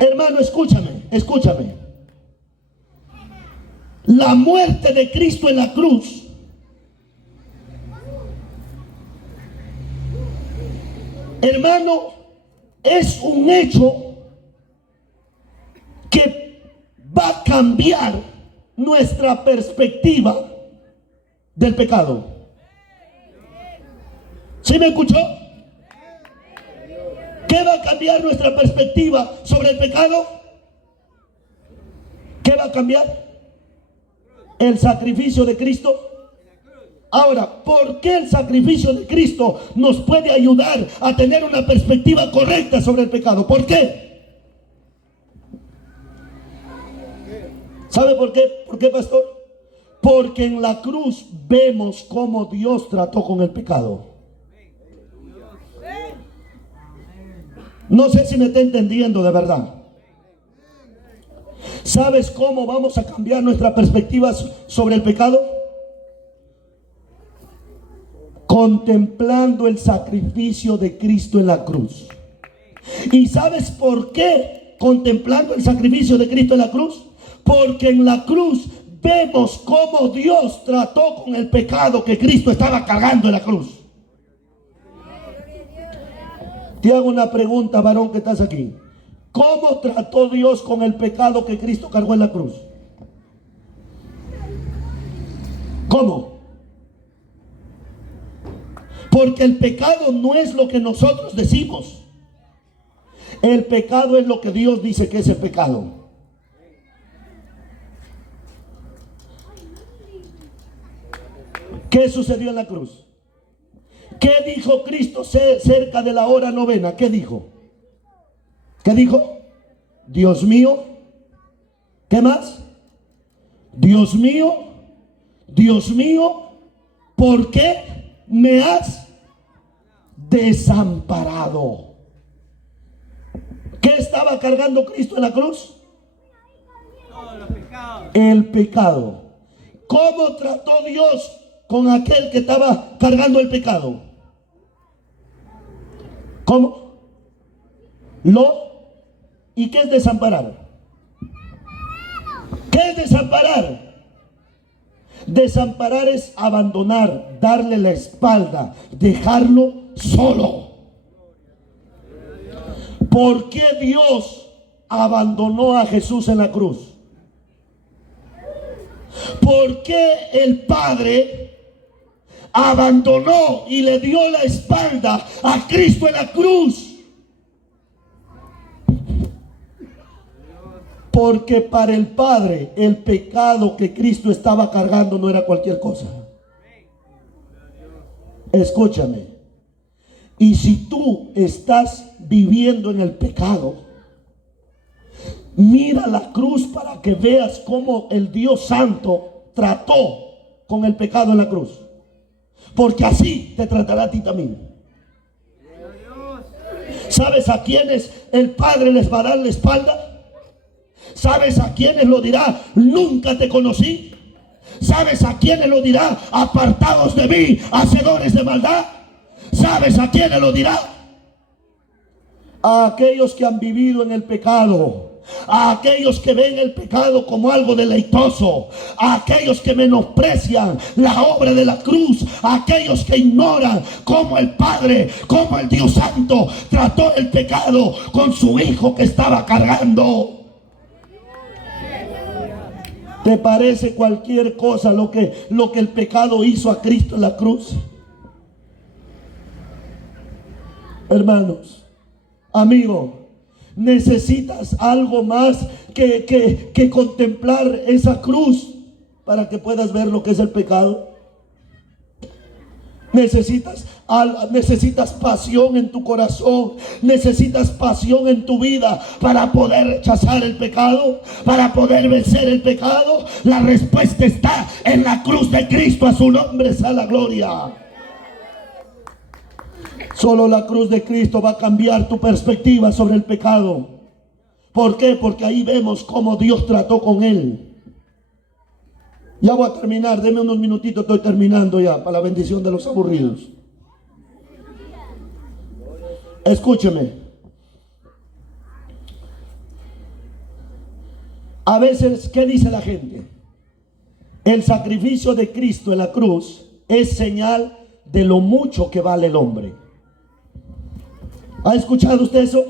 Hermano, escúchame. La muerte de Cristo en la cruz hermano, es un hecho que va a cambiar nuestra perspectiva del pecado. ¿Sí me escuchó? ¿Qué va a cambiar nuestra perspectiva sobre el pecado? ¿Qué va a cambiar? El sacrificio de Cristo. Ahora, ¿por qué el sacrificio de Cristo nos puede ayudar a tener una perspectiva correcta sobre el pecado? ¿Por qué? ¿Sabe por qué? ¿Por qué, pastor? Porque en la cruz vemos cómo Dios trató con el pecado. No sé si me está entendiendo de verdad. ¿Sabes cómo vamos a cambiar nuestra perspectiva sobre el pecado? Contemplando el sacrificio de Cristo en la cruz. ¿Y sabes por qué contemplando el sacrificio de Cristo en la cruz? Porque en la cruz vemos cómo Dios trató con el pecado que Cristo estaba cargando en la cruz. Te hago una pregunta, varón que estás aquí. ¿Cómo trató Dios con el pecado que Cristo cargó en la cruz? ¿Cómo? Porque el pecado no es lo que nosotros decimos. El pecado es lo que Dios dice que es el pecado. ¿Qué sucedió en la cruz? ¿Qué dijo Cristo cerca de la hora novena? ¿Qué dijo? ¿Qué dijo? Dios mío. ¿Qué más? Dios mío, ¿por qué me has desamparado? ¿Qué estaba cargando Cristo en la cruz? Todos los pecados. El pecado. ¿Cómo trató Dios con aquel que estaba cargando el pecado? ¿Cómo? ¿Y qué es desamparar? ¿Qué es desamparar? Desamparar es abandonar, darle la espalda, dejarlo solo. ¿Por qué Dios abandonó a Jesús en la cruz? ¿Por qué el Padre abandonó y le dio la espalda a Cristo en la cruz? Porque para el Padre el pecado que Cristo estaba cargando no era cualquier cosa. Escúchame. Y si tú estás viviendo en el pecado, mira la cruz para que veas cómo el Dios Santo trató con el pecado en la cruz. Porque así te tratará a ti también. ¿Sabes a quiénes el Padre les va a dar la espalda? ¿Sabes a quiénes lo dirá? Nunca te conocí. ¿Sabes a quiénes lo dirá? Apartados de mí, hacedores de maldad. ¿Sabes a quiénes lo dirá? A aquellos que han vivido en el pecado, a aquellos que ven el pecado como algo deleitoso, a aquellos que menosprecian la obra de la cruz, a aquellos que ignoran cómo el Padre, cómo el Dios Santo trató el pecado con su Hijo que estaba cargando. ¿Te parece cualquier cosa lo que el pecado hizo a Cristo en la cruz? Hermanos, amigo, necesitas algo más que contemplar esa cruz para que puedas ver lo que es el pecado. Necesitas pasión en tu corazón, necesitas pasión en tu vida para poder rechazar el pecado, para poder vencer el pecado. La respuesta está en la cruz de Cristo. A su nombre sea la gloria. Solo la cruz de Cristo va a cambiar tu perspectiva sobre el pecado. ¿Por qué? Porque ahí vemos cómo Dios trató con él. Ya voy a terminar, denme unos minutitos, estoy terminando ya, para la bendición de los aburridos. Escúcheme. A veces, ¿qué dice la gente? El sacrificio de Cristo en la cruz es señal de lo mucho que vale el hombre. ¿Ha escuchado usted eso?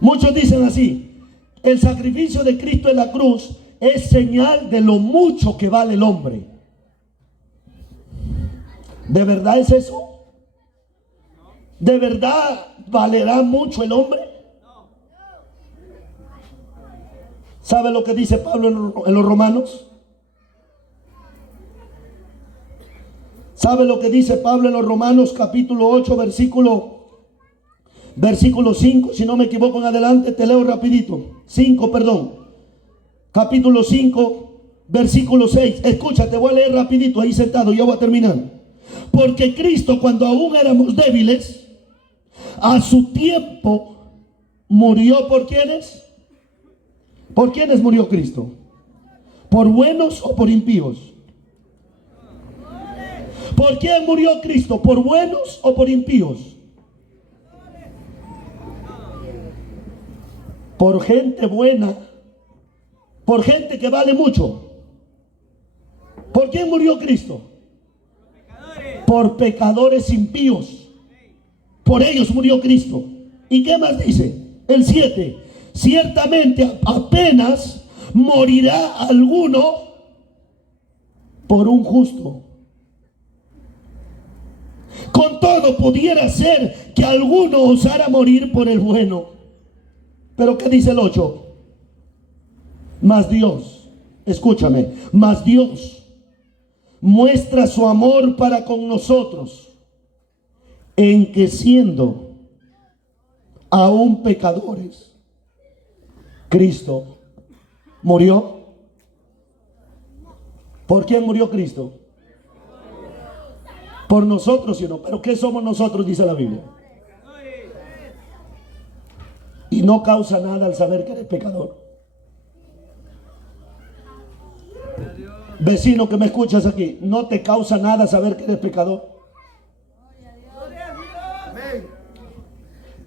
Muchos dicen así: el sacrificio de Cristo en la cruz es señal de lo mucho que vale el hombre. ¿De verdad es eso? ¿De verdad valerá mucho el hombre? ¿Sabe lo que dice Pablo en los Romanos? ¿Sabe lo que dice Pablo en los Romanos capítulo 8 versículo 5? Si no me equivoco en adelante, te leo rapidito. 5, perdón. Capítulo 5, versículo 6. Escucha, te voy a leer rapidito ahí sentado, ya voy a terminar. Porque Cristo, cuando aún éramos débiles, a su tiempo murió por ¿quiénes? ¿Por quiénes murió Cristo? ¿Por buenos o por impíos? ¿Por quién murió Cristo? ¿Por buenos o por impíos? Por gente buena, por gente que vale mucho. ¿Por quién murió Cristo? Por pecadores impíos. Por ellos murió Cristo. ¿Y qué más dice? El 7. Ciertamente apenas morirá alguno por un justo. Con todo pudiera ser que alguno osara morir por el bueno. Pero ¿qué dice el 8? Mas Dios, escúchame, mas Dios muestra su amor para con nosotros en que siendo aún pecadores, Cristo murió. ¿Por quién murió Cristo? Por nosotros, ¿sí o no? ¿Pero qué somos nosotros? Dice la Biblia. Y no causa nada al saber que eres pecador. Vecino que me escuchas aquí, no te causa nada saber que eres pecador.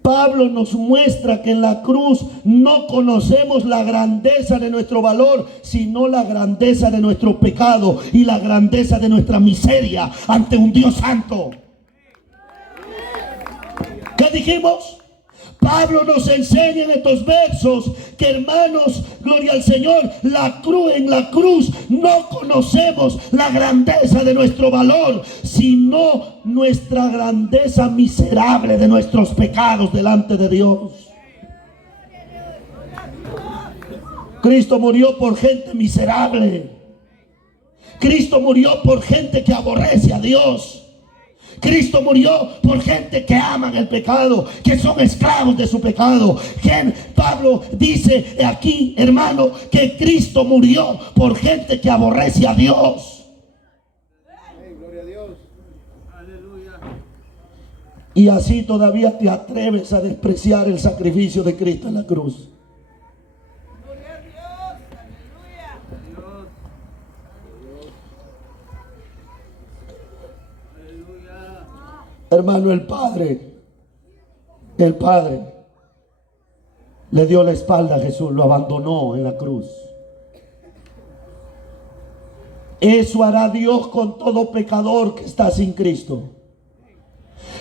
Pablo nos muestra que en la cruz no conocemos la grandeza de nuestro valor, sino la grandeza de nuestro pecado y la grandeza de nuestra miseria ante un Dios santo. ¿Qué dijimos? Pablo nos enseña en estos versos que, hermanos, gloria al Señor, en la cruz no conocemos la grandeza de nuestro valor, sino nuestra grandeza miserable de nuestros pecados delante de Dios. Cristo murió por gente miserable. Cristo murió por gente que aborrece a Dios. Cristo murió por gente que aman el pecado, que son esclavos de su pecado. Pablo dice aquí, hermano, que Cristo murió por gente que aborrece a Dios. Gloria a Dios. Aleluya. Y así todavía te atreves a despreciar el sacrificio de Cristo en la cruz. Gloria a Dios. Aleluya. Hermano, el Padre le dio la espalda a Jesús, lo abandonó en la cruz. Eso hará Dios con todo pecador que está sin Cristo.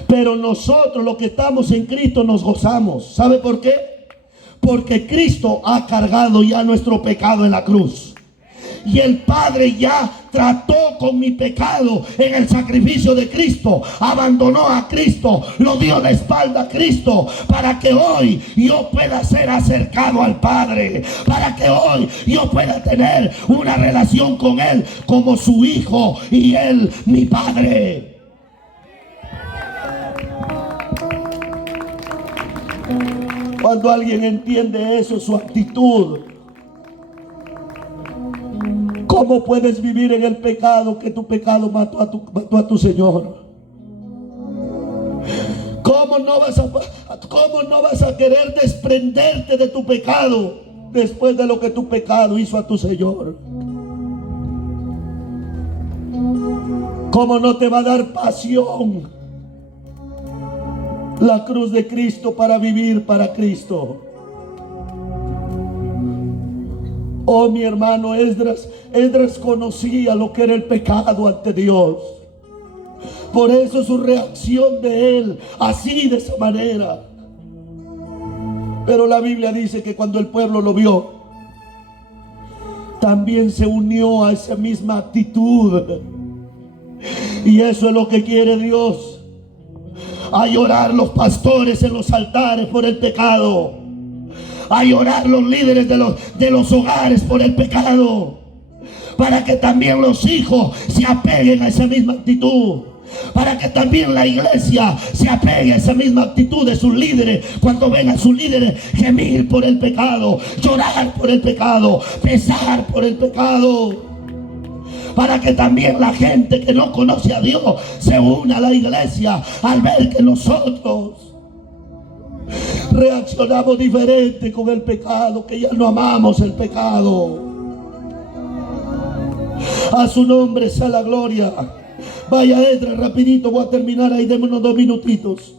Pero nosotros, los que estamos en Cristo, nos gozamos. ¿Sabe por qué? Porque Cristo ha cargado ya nuestro pecado en la cruz. Y el Padre ya trató con mi pecado en el sacrificio de Cristo. Abandonó a Cristo, lo dio de espalda a Cristo, para que hoy yo pueda ser acercado al Padre, para que hoy yo pueda tener una relación con Él como su hijo y Él mi Padre. Cuando alguien entiende eso, su actitud. ¿Cómo puedes vivir en el pecado que tu pecado mató a tu Señor? ¿Cómo no vas a querer desprenderte de tu pecado después de lo que tu pecado hizo a tu Señor? ¿Cómo no te va a dar pasión la cruz de Cristo para vivir para Cristo? Oh, mi hermano Esdras conocía lo que era el pecado ante Dios. Por eso su reacción de él, así de esa manera. Pero la Biblia dice que cuando el pueblo lo vio, también se unió a esa misma actitud. Y eso es lo que quiere Dios. A llorar los pastores en los altares por el pecado. A llorar los líderes de los hogares por el pecado. Para que también los hijos se apeguen a esa misma actitud. Para que también la iglesia se apegue a esa misma actitud de sus líderes. Cuando ven a sus líderes gemir por el pecado, llorar por el pecado, pesar por el pecado. Para que también la gente que no conoce a Dios se una a la iglesia al ver que nosotros reaccionamos diferente con el pecado, que ya no amamos el pecado. A su nombre sea la gloria. Vaya, Esdras, rapidito, voy a terminar ahí, démonos 2 minutitos.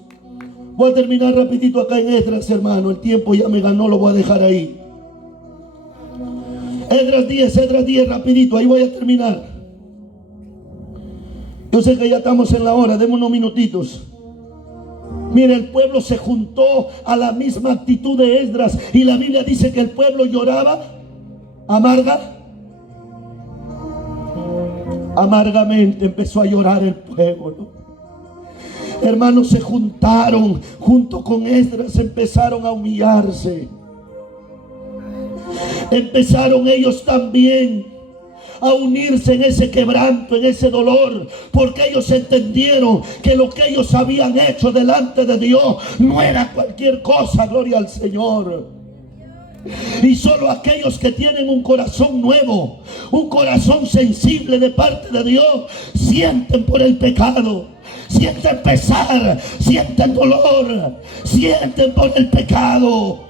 Voy a terminar rapidito acá en Esdras, hermano. El tiempo ya me ganó, lo voy a dejar ahí. Esdras 10, rapidito, ahí voy a terminar. Yo sé que ya estamos en la hora, démonos minutitos. Mire, el pueblo se juntó a la misma actitud de Esdras. Y la Biblia dice que el pueblo lloraba amargamente. Empezó a llorar el pueblo. Hermanos, se juntaron junto con Esdras, empezaron a humillarse. Empezaron ellos también a unirse en ese quebranto, en ese dolor, porque ellos entendieron que lo que ellos habían hecho delante de Dios no era cualquier cosa. Gloria al Señor. Y solo aquellos que tienen un corazón nuevo, un corazón sensible de parte de Dios, sienten por el pecado, sienten pesar, sienten dolor, sienten por el pecado.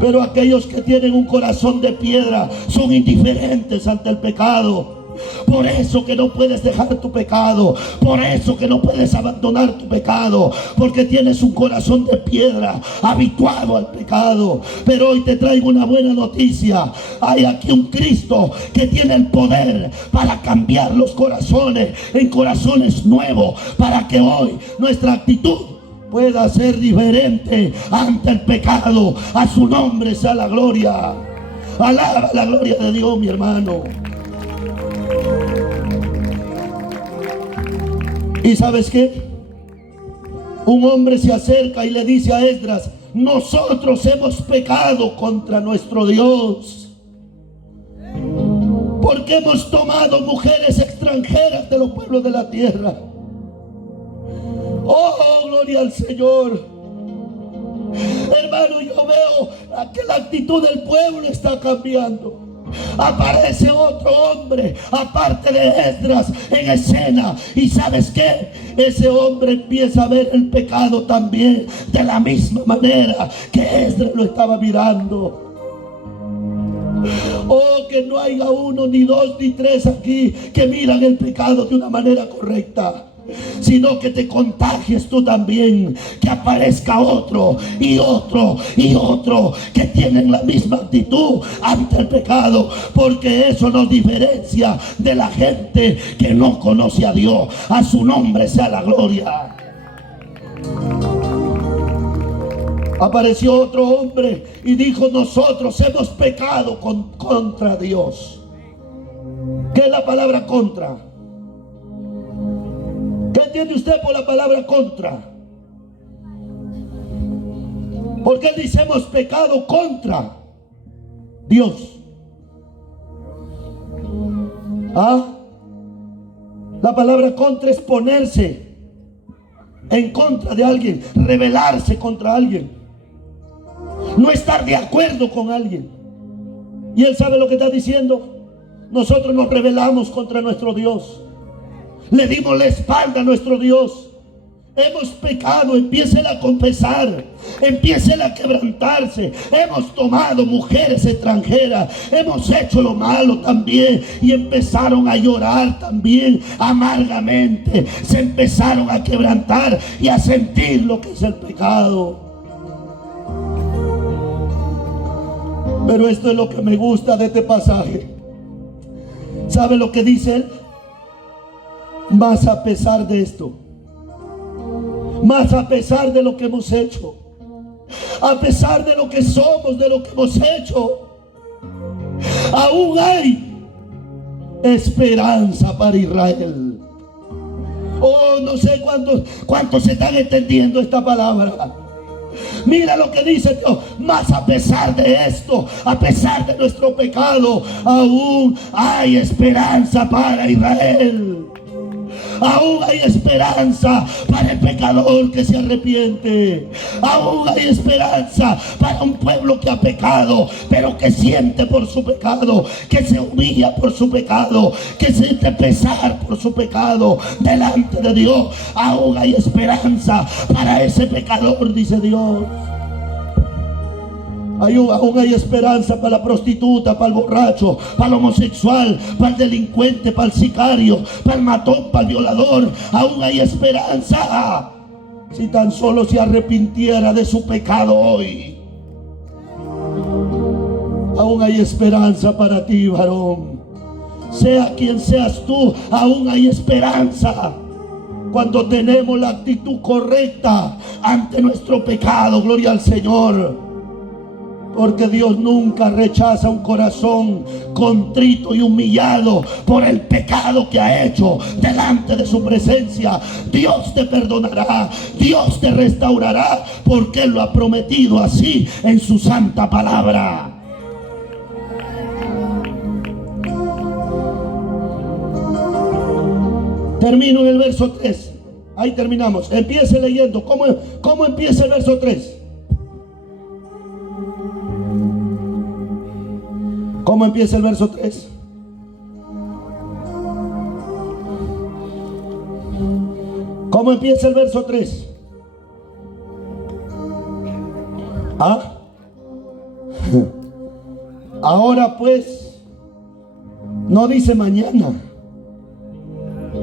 Pero aquellos que tienen un corazón de piedra son indiferentes ante el pecado. Por eso que no puedes dejar tu pecado. Por eso que no puedes abandonar tu pecado. Porque tienes un corazón de piedra, habituado al pecado. Pero hoy te traigo una buena noticia. Hay aquí un Cristo que tiene el poder para cambiar los corazones en corazones nuevos. Para que hoy nuestra actitud pueda ser diferente ante el pecado. A su nombre sea la gloria. Alaba la gloria de Dios, mi hermano. ¿Y sabes qué? Un hombre se acerca y le dice a Esdras: nosotros hemos pecado contra nuestro Dios, porque hemos tomado mujeres extranjeras de los pueblos de la tierra. Oh, gloria al Señor. Hermano, yo veo que la actitud del pueblo está cambiando. Aparece otro hombre aparte de Esdras en escena. Y ¿sabes qué? Ese hombre empieza a ver el pecado también de la misma manera que Esdras lo estaba mirando. Oh, que no haya uno, ni dos, ni tres aquí que miran el pecado de una manera correcta, sino que te contagies tú también, que aparezca otro y otro y otro que tienen la misma actitud ante el pecado, porque eso nos diferencia de la gente que no conoce a Dios. A su nombre sea la gloria. Apareció otro hombre y dijo: nosotros hemos pecado contra Dios. ¿Qué es la palabra contra? ¿Qué entiende usted por la palabra contra? Porque él dice: hemos pecado contra Dios. La palabra contra es ponerse en contra de alguien, rebelarse contra alguien, no estar de acuerdo con alguien. Y él sabe lo que está diciendo: nosotros nos rebelamos contra nuestro Dios. Le dimos la espalda a nuestro Dios. Hemos pecado. Empiecen a confesar, empiecen a quebrantarse. Hemos tomado mujeres extranjeras, hemos hecho lo malo también. Y empezaron a llorar también amargamente. Se empezaron a quebrantar y a sentir lo que es el pecado. Pero esto es lo que me gusta de este pasaje. ¿Sabe lo que dice él? Más a pesar de esto, más a pesar de lo que hemos hecho, a pesar de lo que somos, de lo que hemos hecho, aún hay esperanza para Israel. Oh, no sé cuántos se están entendiendo esta palabra. Mira lo que dice Dios. Mas a pesar de esto, a pesar de nuestro pecado, aún hay esperanza para Israel. Aún hay esperanza para el pecador que se arrepiente. Aún hay esperanza para un pueblo que ha pecado, pero que siente por su pecado, que se humilla por su pecado, que siente pesar por su pecado delante de Dios. Aún hay esperanza para ese pecador, dice Dios. Aún hay esperanza para la prostituta, para el borracho, para el homosexual, para el delincuente, para el sicario, para el matón, para el violador. Aún hay esperanza si tan solo se arrepintiera de su pecado hoy. Aún hay esperanza para ti, varón. Sea quien seas tú, aún hay esperanza cuando tenemos la actitud correcta ante nuestro pecado. Gloria al Señor. Porque Dios nunca rechaza un corazón contrito y humillado por el pecado que ha hecho delante de su presencia. Dios te perdonará, Dios te restaurará, porque Él lo ha prometido así en su santa palabra. Termino en el verso 3. Ahí terminamos. Empiece leyendo. ¿Cómo empieza el verso 3? ¿Cómo empieza el verso 3? ¿Cómo empieza el verso 3? ¿Ah? Ahora pues, no dice mañana,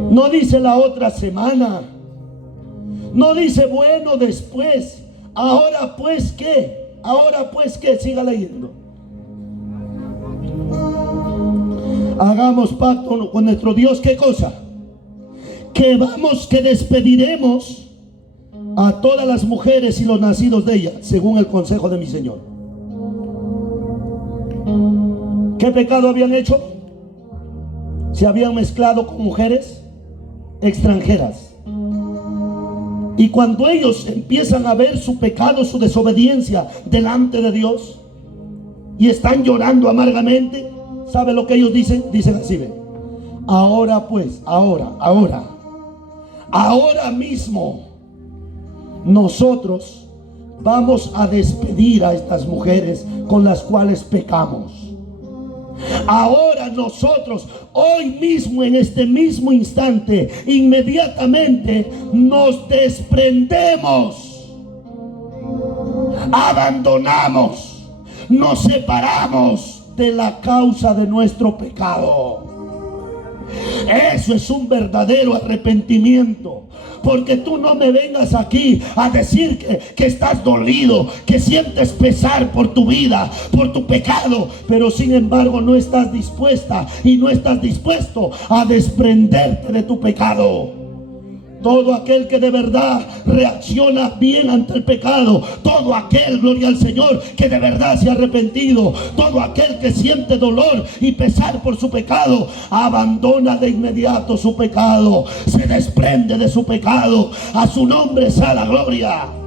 no dice la otra semana, no dice bueno después. Ahora pues qué, ahora pues qué, siga leyendo. Hagamos pacto con nuestro Dios. ¿Qué cosa? Que despediremos a todas las mujeres y los nacidos de ella, según el consejo de mi Señor. ¿Qué pecado habían hecho? Se habían mezclado con mujeres extranjeras. Y cuando ellos empiezan a ver su pecado, su desobediencia delante de Dios, y están llorando amargamente, ¿sabe lo que ellos dicen? Dicen así, ven. Ahora pues, ahora mismo nosotros vamos a despedir a estas mujeres con las cuales pecamos. Ahora nosotros, hoy mismo, en este mismo instante, inmediatamente nos desprendemos, abandonamos, nos separamos de la causa de nuestro pecado. Eso es un verdadero arrepentimiento. Porque tú no me vengas aquí a decir que estás dolido, que sientes pesar por tu vida, por tu pecado, pero sin embargo no estás dispuesta y no estás dispuesto a desprenderte de tu pecado. Todo aquel que de verdad reacciona bien ante el pecado, todo aquel, gloria al Señor, que de verdad se ha arrepentido, todo aquel que siente dolor y pesar por su pecado, abandona de inmediato su pecado, se desprende de su pecado. A su nombre sea la gloria.